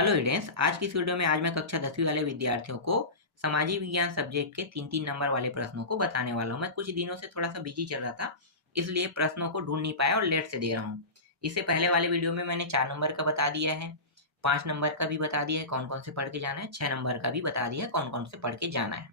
Hello students, आज की इस वीडियो में आज मैं कक्षा 10वीं वाले विद्यार्थियों को सामाजिक विज्ञान सब्जेक्ट के 3-3 नंबर वाले प्रश्नों को बताने वाला हूं। मैं कुछ दिनों से थोड़ा सा बिजी चल रहा था, इसलिए प्रश्नों को ढूंढ नहीं पाया और लेट से दे रहा हूं। इससे पहले वाले वीडियो में मैंने 4 नंबर का बता दिया है, 5 नंबर का भी बता दिया है कौन कौन से पढ़ के जाना है, 6 नंबर का भी बता दिया है कौन कौन से पढ़ के जाना है।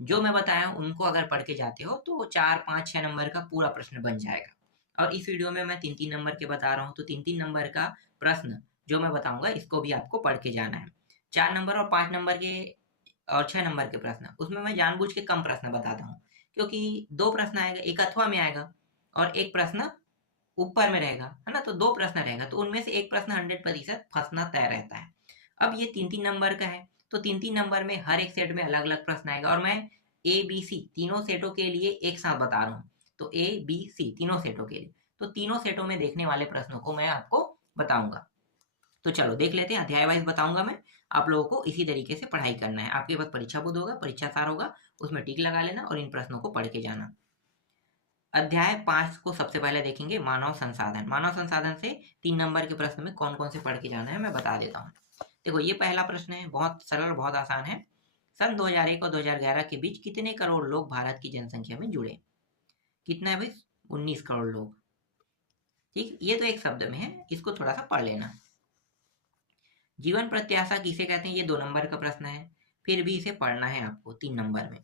जो मैं बताया उनको अगर पढ़ के जाते हो तो 4, 5, 6 नंबर का पूरा प्रश्न बन जाएगा। और इस वीडियो में मैं 3-3 नंबर के बता रहा हूँ, तो 3-3 नंबर का प्रश्न जो मैं बताऊंगा इसको भी आपको पढ़ के जाना है। 4 नंबर और 5 नंबर के और 6 नंबर के प्रश्न उसमें मैं जानबूझ के कम प्रश्न बताता हूँ, क्योंकि 2 प्रश्न आएगा, एक अथवा में आएगा और एक प्रश्न ऊपर में रहेगा, है ना। तो 2 प्रश्न रहेगा, तो उनमें से एक प्रश्न 100% फंसना तय रहता है। अब ये 3-3 नंबर का है, तो 3-3 नंबर में हर एक सेट में अलग-अलग प्रश्न आएगा और मैं ए, बी, सी तीनों सेटों के लिए एक साथ बता रहा हूँ। तो ए, बी, सी तीनों सेटों के लिए, तो तीनों सेटों में देखने वाले प्रश्नों को मैं आपको बताऊंगा। तो चलो देख लेते हैं, अध्याय वाइज बताऊंगा मैं। आप लोगों को इसी तरीके से पढ़ाई करना है। आपके पास परीक्षा बोध होगा, परीक्षा सार होगा, उसमें टिक लगा लेना और इन प्रश्नों को पढ़ के जाना। अध्याय 5 को सबसे पहले देखेंगे, मानव संसाधन। मानव संसाधन से 3 नंबर के प्रश्न में कौन कौन से पढ़ के जाना है मैं बता देता हूँ। देखो ये पहला प्रश्न है, बहुत सरल बहुत आसान है। सन 2001 और 2011 के बीच कितने करोड़ लोग भारत की जनसंख्या में जुड़े? कितना है भाई? 19 करोड़ लोग। ठीक, ये तो एक शब्द में है, इसको थोड़ा सा पढ़ लेना। जीवन प्रत्याशा किसे कहते हैं? ये 2 नंबर का प्रश्न है, फिर भी इसे पढ़ना है आपको 3 नंबर में।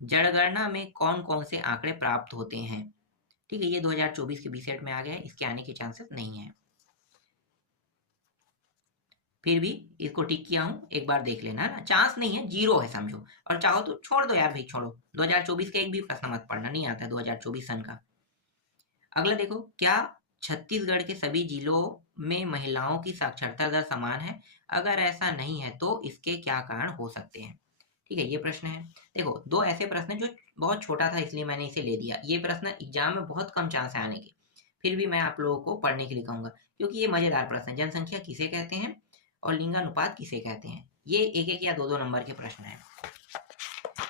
जनगणना में कौन कौन से आंकड़े प्राप्त होते हैं? ठीक है, ये 2024 के बीसेट में आ गया है, इसके आने के चांसेस नहीं है। फिर भी इसको टिक किया हूं, एक बार देख लेना, है ना। चांस नहीं है, जीरो है समझो, और चाहो तो छोड़ दो यार भाई, छोड़ो। 2024 का एक भी प्रश्न मत पढ़ना, नहीं आता है 2024 सन का। अगला देखो, क्या छत्तीसगढ़ के सभी जिलों में महिलाओं की साक्षरता दर समान है? अगर ऐसा नहीं है तो इसके क्या कारण हो सकते हैं? ठीक है, ये प्रश्न है। देखो, 2 ऐसे प्रश्न जो बहुत छोटा था इसलिए मैंने इसे ले लिया। ये प्रश्न एग्जाम में बहुत कम चांस है आने के, फिर भी मैं आप लोगों को पढ़ने के लिए कहूंगा, क्योंकि ये मजेदार प्रश्न है। जनसंख्या किसे कहते हैं और लिंगानुपात किसे कहते हैं? ये एक एक या 2-2 नंबर के प्रश्न है,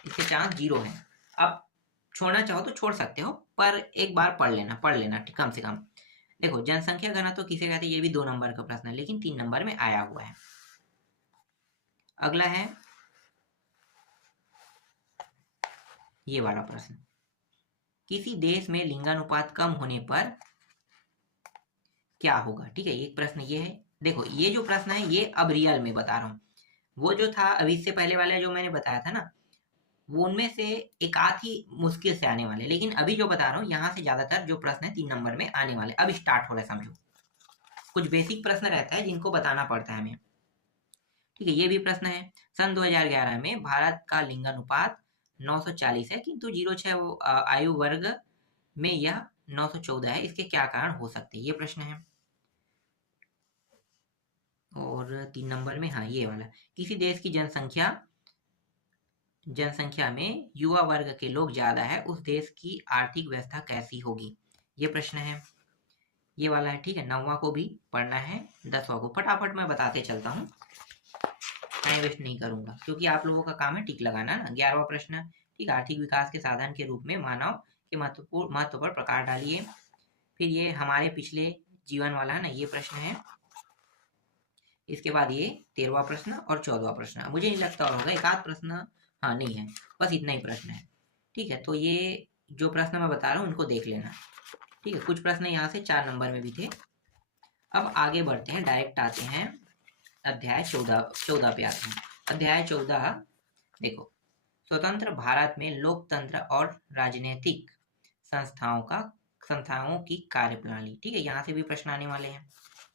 इसके चांस जीरो है। अब छोड़ना चाहो तो छोड़ सकते हो, पर एक बार पढ़ लेना कम से कम। देखो, जनसंख्या घनत्व किसे कहते हैं? ये भी 2 नंबर का प्रश्न है, लेकिन 3 नंबर में आया हुआ है। अगला है ये वाला प्रश्न, किसी देश में लिंगानुपात कम होने पर क्या होगा? ठीक है, एक प्रश्न ये है। देखो, ये जो प्रश्न है ये अब रियल में बता रहा हूँ। वो जो था अभी इससे पहले वाला जो मैंने बताया था ना, वो उनमें से एक आध ही मुश्किल से आने वाले, लेकिन अभी जो बता रहा हूँ यहाँ से ज्यादातर जो प्रश्न है 3 नंबर में आने वाले, अब स्टार्ट हो रहा है समझो। कुछ बेसिक प्रश्न रहता है जिनको बताना पड़ता है हमें। ठीक है, ये भी प्रश्न है। सन 2011 में भारत का लिंगानुपात 940 है, किंतु 06 आयु वर्ग में यह 914 है, इसके क्या कारण हो सकते हैं? ये प्रश्न है। और 3 नंबर में, हाँ ये वाला, किसी देश की जनसंख्या में युवा वर्ग के लोग ज्यादा है, उस देश की आर्थिक व्यवस्था कैसी होगी? ये प्रश्न है। ये वाला है। ठीक है, 9वां को भी पढ़ना है, 10वां को फटाफट मैं बताते चलता हूँ, टाइम वेस्ट नहीं करूंगा, क्योंकि आप लोगों का काम है टिक लगाना ना। 11वां प्रश्न, ठीक, आर्थिक विकास के साधन के रूप में मानव के महत्व पर प्रकाश डालिए। फिर ये हमारे पिछले जीवन वाला है ना, ये प्रश्न है। इसके बाद ये 13वां प्रश्न और 14वां प्रश्न। मुझे नहीं लगता और होगा, एक आध प्रश्न, हाँ नहीं है, बस इतना ही प्रश्न है। ठीक है, तो ये जो प्रश्न मैं बता रहा हूँ उनको देख लेना। ठीक है, कुछ प्रश्न यहाँ से 4 नंबर में भी थे। अब आगे बढ़ते हैं, डायरेक्ट आते हैं अध्याय 14 पे आते हैं। अध्याय 14, देखो, स्वतंत्र भारत में लोकतंत्र और राजनीतिक संस्थाओं की कार्यप्रणाली। ठीक है, यहाँ से भी प्रश्न आने वाले हैं,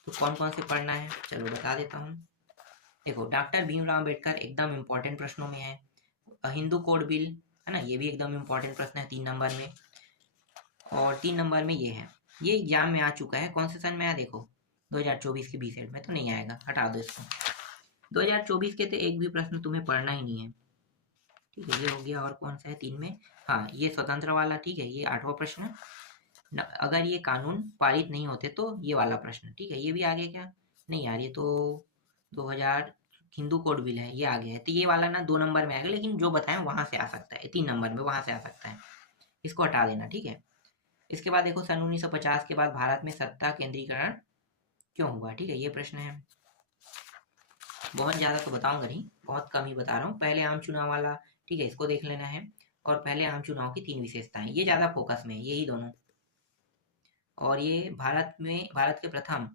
तो कौन कौन से पढ़ना है चलो बता देता हूँ। देखो, डॉक्टर भीमराव अम्बेडकर एकदम इंपॉर्टेंट प्रश्नों में है। हिंदू कोड बिल, है ना, ये भी एकदम इंपॉर्टेंट प्रश्न है 3 नंबर में। और 3 नंबर में ये है, ये एग्जाम में आ चुका है। कौन से सन में आया? देखो, 2024 के बीसेट में तो नहीं आएगा, हटा दो इसको। 2024 के तो एक भी प्रश्न तुम्हें पढ़ना ही नहीं है। ठीक है, ये हो गया। और कौन सा है 3 में? हाँ, ये स्वतंत्र वाला। ठीक है, ये 8वां प्रश्न। अगर ये कानून पारित नहीं होते तो ये वाला प्रश्न। ठीक है, ये भी आ गया क्या? नहीं यार, ये तो 2000 हिंदू कोड बिल है, ये आ गया है। तो ये वाला ना 2 नंबर में आएगा, लेकिन जो बताएं वहां से आ सकता है, 3 नंबर में वहां से आ सकता है, इसको हटा देना। ठीक है, इसके बाद देखो, सन 1950 के बाद भारत में सत्ता केंद्रीकरण क्यों हुआ? ठीक है, ये प्रश्न है। बहुत ज़्यादा तो बताऊंगा नहीं, बहुत कम ही बता रहा हूँ। पहले आम चुनाव वाला, ठीक है, इसको देख लेना है। और पहले आम चुनाव की 3 विशेषताएं, ये ज़्यादा फोकस में है, यही दोनों। और ये भारत के प्रथम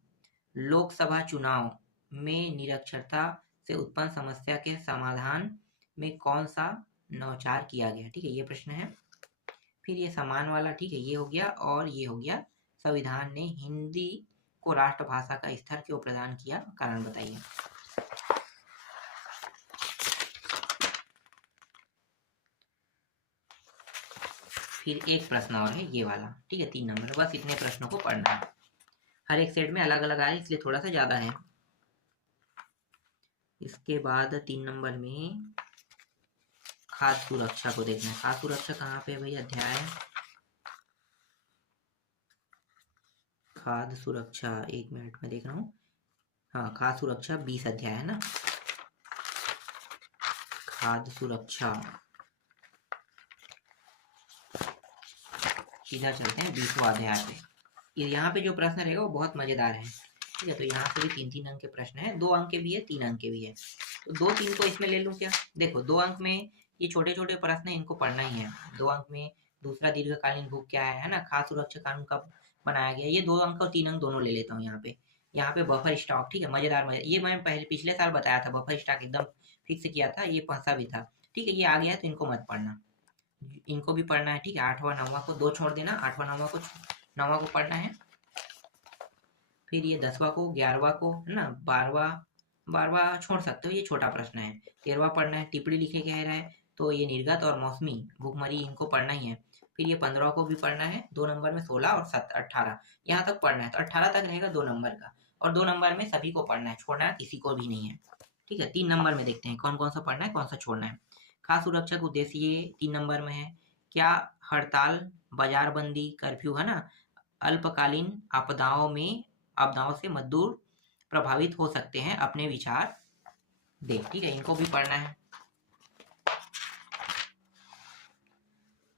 लोकसभा चुनाव में निरक्षरता से उत्पन्न समस्या के समाधान में कौन सा नवाचार किया गया, ठीक है, ये प्रश्न है। फिर ये समान वाला, ठीक है, ये हो गया। और ये हो गया, संविधान ने हिंदी को राष्ट्रभाषा का स्तर क्यों प्रदान किया, कारण बताइए। फिर एक प्रश्न और है ये वाला, ठीक है, 3 नंबर। बस इतने प्रश्नों को पढ़ना है, हर एक सेट में अलग अलग आए इसलिए थोड़ा सा ज्यादा है। इसके बाद 3 नंबर में खाद्य सुरक्षा को देखना है। खाद्य सुरक्षा कहाँ पे है भाई, अध्याय खाद्य सुरक्षा, 1 मिनट में देख रहा हूँ। हाँ, खाद्य सुरक्षा 20 अध्याय है ना, खाद्य सुरक्षा। सीधा चलते हैं 20वां अध्याय पे। यहाँ पे जो प्रश्न रहेगा वो बहुत मजेदार है, ठीक है। तो यहाँ से भी 3-3 अंक के प्रश्न है, 2 अंक के भी है, 3 अंक के भी है। तो 2-3 को इसमें ले लूँ क्या? देखो 2 अंक में ये छोटे छोटे प्रश्न है, इनको पढ़ना ही है। 2 अंक में दूसरा दीर्घकालीन भूख क्या है ना, खाद्य सुरक्षा कानून कब बनाया गया, ये 2 अंक और 3 अंक दोनों ले लेता हूँ यहाँ पे। यहाँ पे बफर स्टॉक, ठीक है, मजेदार ये मैं पहले पिछले साल बताया था, बफर स्टॉक एकदम फिक्स किया था, ये फंसा भी था, ठीक है। ये आ गया है तो इनको मत पढ़ना, इनको भी पढ़ना है, ठीक है। 8वां 9वां को 2 छोड़ देना, 8वां 9वां को पढ़ना है। फिर ये 10वां को 11वां को है ना, 12वां छोड़ सकते हो, ये छोटा प्रश्न है। 13वां पढ़ना है, टिप्पणी लिखे कह रहा है, तो ये निर्गत और मौसमी भूखमरी इनको पढ़ना ही है। फिर ये 15 को भी पढ़ना है, 2 नंबर में 16 और 18 यहाँ तक पढ़ना है। तो 18 तक रहेगा 2 नंबर का, और 2 नंबर में सभी को पढ़ना है, छोड़ना है किसी को भी नहीं है, ठीक है। 3 नंबर में देखते हैं कौन कौन सा पढ़ना है, कौन सा छोड़ना है। खाद्य सुरक्षा का उद्देश्य ये 3 नंबर में है, क्या हड़ताल, बाजारबंदी, कर्फ्यू है ना, अल्पकालीन आपदाओं से मजदूर प्रभावित हो सकते हैं, अपने विचार दे, ठीक है, इनको भी पढ़ना है।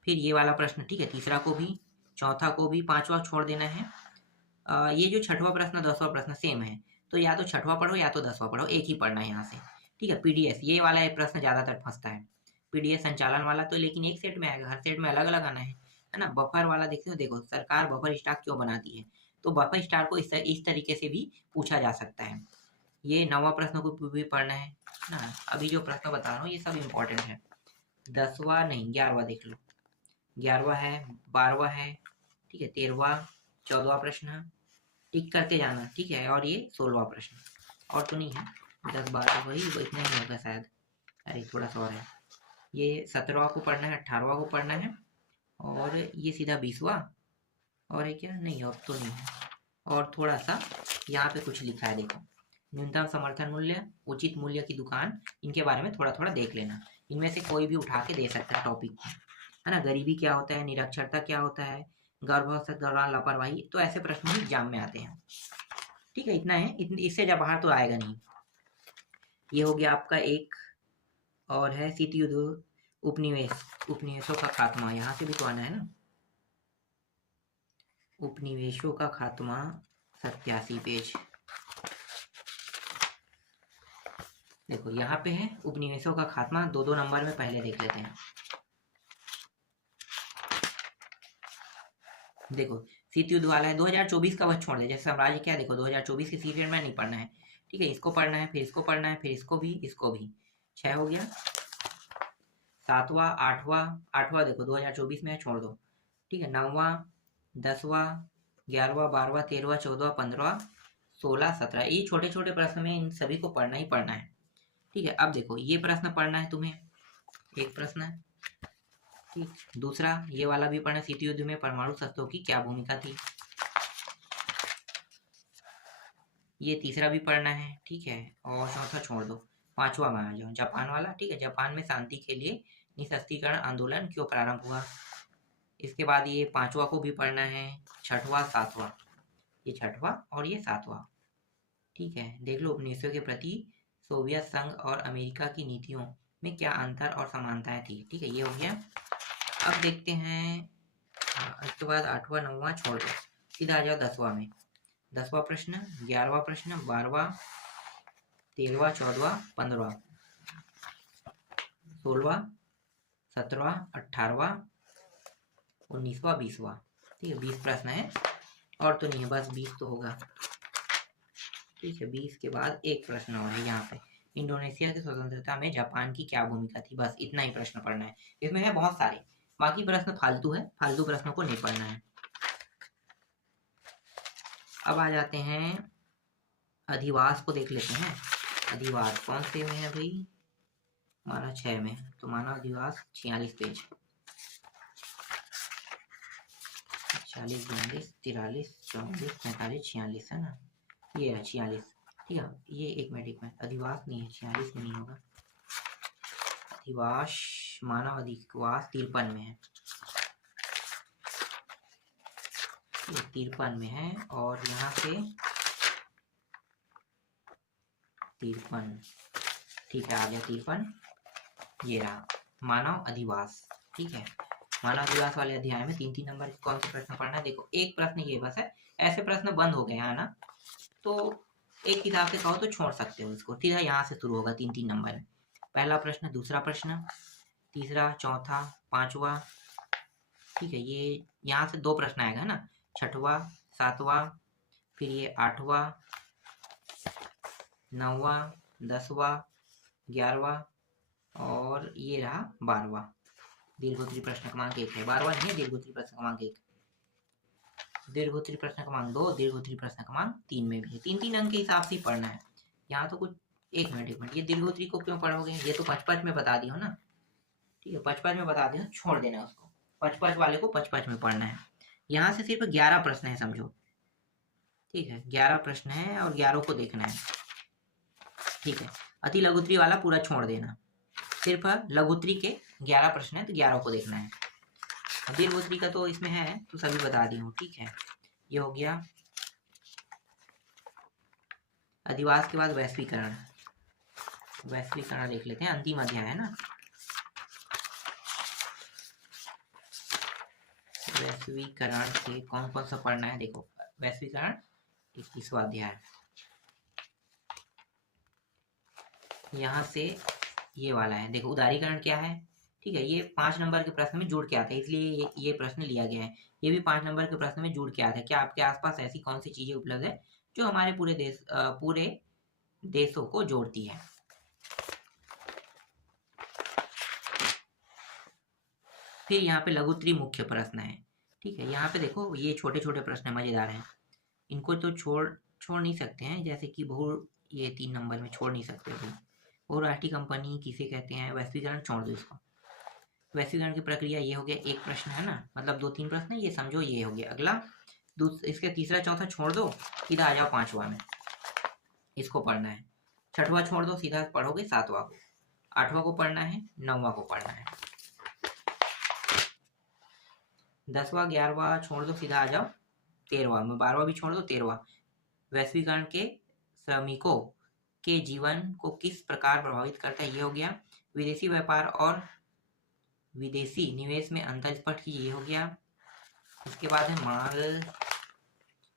फिर ये वाला प्रश्न, ठीक है, तीसरा को भी, चौथा को भी, 5वां छोड़ देना है। ये जो 6वां प्रश्न 10वां प्रश्न सेम है, तो या तो 6वां पढ़ो या तो 10वां पढ़ो, एक ही पढ़ना है यहाँ से, ठीक है। पीडीएस, ये वाला एक प्रश्न ज्यादातर फंसता है, पीडीएस संचालन वाला, तो लेकिन एक सेट में आएगा, हर सेट में अलग अलग आना है ना। बफर वाला देखते हो, देखो सरकार बफर स्टॉक क्यों बनाती है, तो बफर स्टॉक को इस तरीके से भी पूछा जा सकता है। ये 9वां प्रश्न को भी पढ़ना है ना। अभी जो प्रश्न बता रहा हूँ ये सब इंपॉर्टेंट है। 10वां नहीं, 11वां देख लो, 11वां है, 12वां है, ठीक है, 13वां, 14वां प्रश्न टिक करके जाना, ठीक है। और ये 16वां प्रश्न, और तो नहीं है, 10-12 वही इतना ही होगा शायद, अरे थोड़ा सा और है। ये 17वां को पढ़ना है, 18वां को पढ़ना है, और ये सीधा 20वां, और है क्या, नहीं और तो नहीं है। और थोड़ा सा यहाँ पे कुछ लिखा है, देखो न्यूनतम समर्थन मूल्य, उचित मूल्य की दुकान, इनके बारे में थोड़ा थोड़ा देख लेना। इनमें से कोई भी उठा के दे सकता है टॉपिक को, है ना। गरीबी क्या होता है, निरक्षरता क्या होता है, गर्भावस्था के दौरान लापरवाही, तो ऐसे प्रश्न भी एग्जाम में आते हैं, ठीक है। इतना है, इससे जब बाहर तो आएगा नहीं। ये हो गया आपका एक, और है शीत युद्ध, उपनिवेशों का खात्मा, यहाँ से भी तो आना है ना, उपनिवेशों का खात्मा, 87 पेज। देखो यहाँ पे है उपनिवेशों का खात्मा, 2-2 नंबर में पहले देख लेते हैं। देखो शीत युद्ध वाला है, 2024 का बस छोड़ दे, जैसे साम्राज्य क्या, देखो 2024 के सीरियल में नहीं पढ़ना है, ठीक है। इसको पढ़ना है, फिर इसको पढ़ना है, फिर इसको भी 6 हो गया। 7वां 8वां देखो 2024 में है, छोड़ दो, ठीक है। 9वां 10वां 11वां 12वां 13वां 14वां 15वां 16 17, ये छोटे छोटे प्रश्न में इन सभी को पढ़ना ही पढ़ना है, ठीक है। अब देखो ये प्रश्न पढ़ना है तुम्हें, एक प्रश्न है, ठीक। दूसरा ये वाला भी पढ़ना, शीत युद्ध में परमाणु शस्त्रों की क्या भूमिका थी, ये तीसरा भी पढ़ना है, ठीक है। और चौथा छोड़ दो, 5वां में आ जाओ, जापान वाला, ठीक है। जापान में शांति के लिए निशस्त्रीकरण आंदोलन क्यों प्रारंभ हुआ। इसके बाद ये 5वां को भी पढ़ना है, 6वां 7वां, ये 6वां और ये 7वां, ठीक है। देख लो उपनिवेशों के प्रति सोवियत संघ और अमेरिका की नीतियों में क्या अंतर और समानताएं थी, ठीक है, ये हो गया। अब देखते हैं, इसके बाद 8वां 9वां छोड़ दो, सीधा आ जाओ 10वां में। 10वां प्रश्न, 11वां प्रश्न, 12वां 13वां, 14वां, 15वां, 16वां, 17वां, 18वां, 19वां, 20वां। ठीक है, 20 प्रश्न है और तो नहीं है, बस 20 तो होगा। ठीक है, 20 के बाद एक प्रश्न और है यहाँ पे, इंडोनेशिया की स्वतंत्रता में जापान की क्या भूमिका थी। बस इतना ही प्रश्न पढ़ना है, इसमें है बहुत सारे, बाकी प्रश्न फालतू है, फालतू प्रश्नों को नहीं पढ़ना है। अब आ जाते हैं अधिवास को देख लेते हैं। अधिवास कौन से में है भाई, माना 6 में, तो मानव अधिवास 46 पेज, 40, 42, 43, 44, 45, 46 है ना, ये है 46। ठीक है, ये एक मिनट अधिवास नहीं है, 46 में नहीं होगा। अधिवास, मानव अधिवास 53 में है, 53 में है, और यहाँ से 53, ठीक है, आ गया 53, ये रहा मानव अधिवास। ठीक है, मानव अधिवास वाले अध्याय में 3-3 नंबर कौन से प्रश्न पढ़ना है। देखो एक प्रश्न ये बस है, ऐसे प्रश्न बंद हो गए हैं ना, तो एक हिसाब से कहो तो छोड़ सकते हो इसको। ठीक है, यहाँ से शुरू होगा 3-3 नंबर में, पहला प्रश्न, दूसरा प्रश्न, तीसरा, चौथा, पांचवा। ठीक है, ये यहाँ से 2 प्रश्न आएगा ना, छठवा, सातवां, फिर ये 8वां, 9वां, 10वां, 11वां, और ये रहा 12वां। दीर्घोत्तरी प्रश्न क्रमांक 1 है, 12वां नहीं है, दीर्घोत्तरी प्रश्न क्रमांक 1, दीर्घोत्तरी प्रश्न क्रमांक 2, दीर्घोत्तरी प्रश्न क्रमांक 3 में भी है। 3-3 अंक के हिसाब से पढ़ना है। यहाँ तो कुछ, एक मिनट, ये दीर्घोत्तरी को क्यों पढ़ोगे, ये तो 5-5 में बता दियो ना। ठीक है, 5-5 में बता दिया, छोड़ देना उसको, 5-5 वाले को 5-5 में पढ़ना है। यहाँ से सिर्फ 11 प्रश्न है समझो। ठीक है, 11 प्रश्न है और 11 को देखना है। ठीक है, अति लघुत्तरी वाला पूरा छोड़ देना, सिर्फ लघुत्तरी के 11 प्रश्न है तो 11 को देखना है। दीर्घोत्तरी का तो इसमें है तो सभी बता दी हूँ। ठीक है, ये हो गया अधिवास के बाद वैश्वीकरण, वैश्वीकरण देख लेते हैं, अंतिम अध्याय है ना। वैश्वीकरण से कौन कौन सा पढ़ना है, देखो वैश्वीकरण 21वां अध्याय, यहाँ से ये वाला है। देखो उदारीकरण क्या है। ठीक है, ये 5 नंबर के प्रश्न में जुड़ के आता है, इसलिए ये प्रश्न लिया गया है। ये भी 5 नंबर के प्रश्न में जुड़ के आता है। क्या आपके आसपास ऐसी कौन सी चीजें उपलब्ध है जो हमारे पूरे देशों को जोड़ती है। फिर यहाँ पे लघुत्तरी मुख्य प्रश्न है। ठीक है, यहाँ पे देखो ये छोटे छोटे प्रश्न मजेदार हैं, इनको तो छोड़ नहीं सकते हैं, जैसे कि ये 3 नंबर में छोड़ नहीं सकते भाई। बहुराष्ट्रीय कंपनी किसे कहते हैं, वैश्वीकरण छोड़ दो इसको। वैश्वीकरण की प्रक्रिया ये हो गया, एक प्रश्न है ना, मतलब 2-3 प्रश्न है, ये समझो ये हो गया। अगला इसके तीसरा चौथा छोड़ दो, सीधा आ जाओ 5वां में, इसको पढ़ना है। 6वां छोड़ दो, सीधा पढ़ोगे 7वां को, 8वां को पढ़ना है, 9वां को पढ़ना है, 10वां 11वां छोड़ दो, सीधा आ जाओ 13वां में, 12वां भी छोड़ दो, 13वां। वैश्वीकरण के श्रमिकों के जीवन को किस प्रकार प्रभावित करता है, ये हो गया। विदेशी व्यापार और विदेशी निवेश में अंतर स्पष्ट कीजिए, ये हो गया। इसके बाद है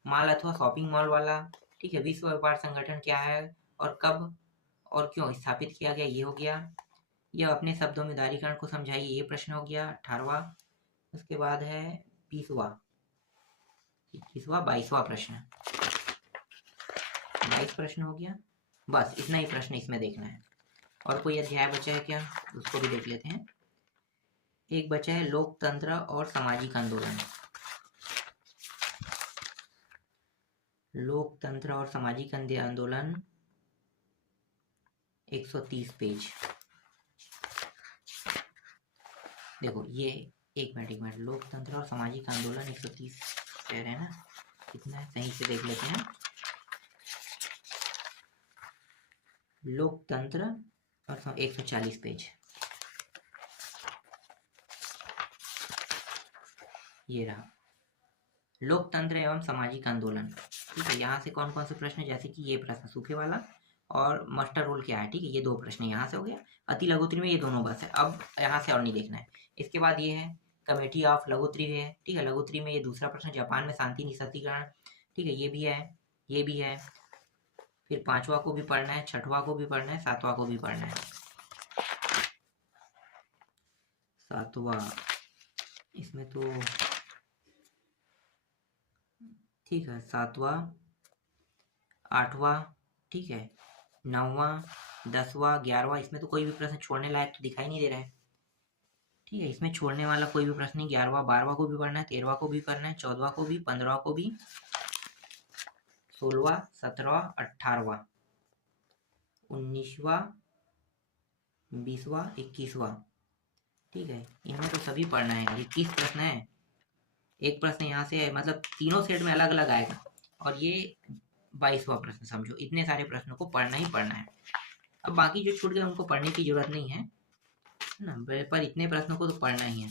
माल अथवा शॉपिंग मॉल वाला। ठीक है, विश्व व्यापार संगठन क्या है और कब और क्यों स्थापित किया गया, ये हो गया। यह अपने शब्दों में उदारीकरण को समझाइए, ये प्रश्न हो गया 18वां। उसके बाद है 20वां, 21वां, 22वां प्रश्न, 22 प्रश्न हो गया। बस इतना ही प्रश्न इसमें देखना है। और कोई अध्याय बचा है क्या, उसको भी देख लेते हैं। एक बचा है लोकतंत्र और सामाजिक आंदोलन, लोकतंत्र और सामाजिक आंदोलन 130 पेज। देखो ये एक मिनट, लोकतंत्र और सामाजिक आंदोलन 130 कह रहे हैं ना, कितना है सही से देख लेते हैं। लोकतंत्र और 140 पेज, ये रहा लोकतंत्र एवं सामाजिक आंदोलन। ठीक है, यहाँ से कौन कौन से प्रश्न, जैसे कि ये प्रश्न सूखे वाला और मास्टर रोल क्या है। ठीक है, ये 2 प्रश्न यहाँ से हो गया। अति लघुत्तरी में ये दोनों बस है, अब यहाँ से और नहीं देखना है। इसके बाद ये है कमेटी ऑफ लघुत्तरी है। ठीक है, लघुत्तरी में ये दूसरा प्रश्न, जापान में शांति निषस्त्रीकरण। ठीक है, ये भी है, ये भी है। फिर 5वां को भी पढ़ना है, 6वां को भी पढ़ना है, 7वां को भी पढ़ना है। 7वां, इसमें तो ठीक है, 7वां, 8वां, ठीक है, 9वां, 10वां, 11वां, इसमें तो कोई भी प्रश्न छोड़ने लायक तो दिखाई नहीं दे रहा है। ठीक है, इसमें छोड़ने वाला कोई भी प्रश्न नहीं। 11वां, 12वां को भी पढ़ना है, 13वां को भी करना है, 14वां को भी, 15वां को भी, 16वां, 17वां, 18वां, 19वां, 20वां, 21वां। ठीक है, इनमें तो सभी पढ़ना है। 21 प्रश्न है, एक प्रश्न यहाँ से है, मतलब तीनों सेट में अलग अलग आएगा। और ये 22वां प्रश्न, समझो इतने सारे प्रश्नों को पढ़ना ही पढ़ना है। अब बाकी जो छूट गए उनको पढ़ने की जरूरत नहीं है ना, पर इतने प्रश्नों को तो पढ़ना ही है।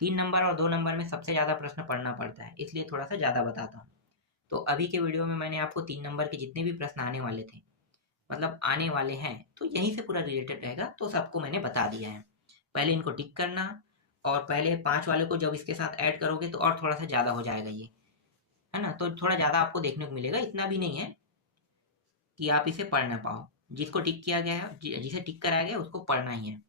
3 नंबर और 2 नंबर में सबसे ज़्यादा प्रश्न पढ़ना पड़ता है, इसलिए थोड़ा सा ज़्यादा बताता हूँ। तो अभी के वीडियो में मैंने आपको 3 नंबर के जितने भी प्रश्न आने वाले थे, मतलब आने वाले हैं, तो यहीं से पूरा रिलेटेड रहेगा, तो सबको मैंने बता दिया है। पहले इनको टिक करना, और पहले 5 वाले को जब इसके साथ ऐड करोगे तो और थोड़ा सा ज़्यादा हो जाएगा ये, है ना। तो थोड़ा ज़्यादा आपको देखने को मिलेगा, इतना भी नहीं है कि आप इसे पढ़ ना पाओ। जिसको टिक किया गया है, जिसे टिक कराया गया है, उसको पढ़ना ही है।